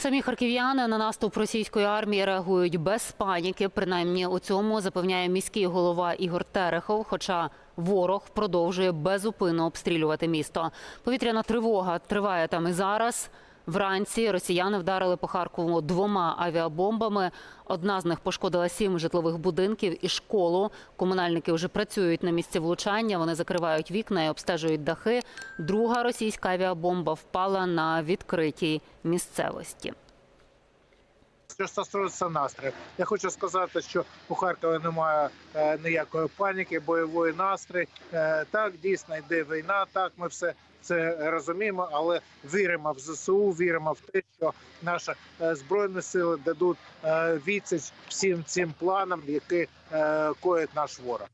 Самі харків'яни на наступ російської армії реагують без паніки. Принаймні у цьому запевняє міський голова Ігор Терехов. Хоча ворог продовжує безупинно обстрілювати місто. Повітряна тривога триває там і зараз. Вранці росіяни вдарили по Харкову двома авіабомбами. Одна з них пошкодила сім житлових будинків і школу. Комунальники вже працюють на місці влучання. Вони закривають вікна і обстежують дахи. Друга російська авіабомба впала на відкритій місцевості. Що стосується настрою, я хочу сказати, що у Харкові немає е, ніякої паніки, бойової настрій. Е, так дійсно йде війна. Так, ми все це розуміємо, але віримо в ЗСУ, віримо в те, що наші е, збройні сили дадуть відсіч всім цим планам, які коїть наш ворог.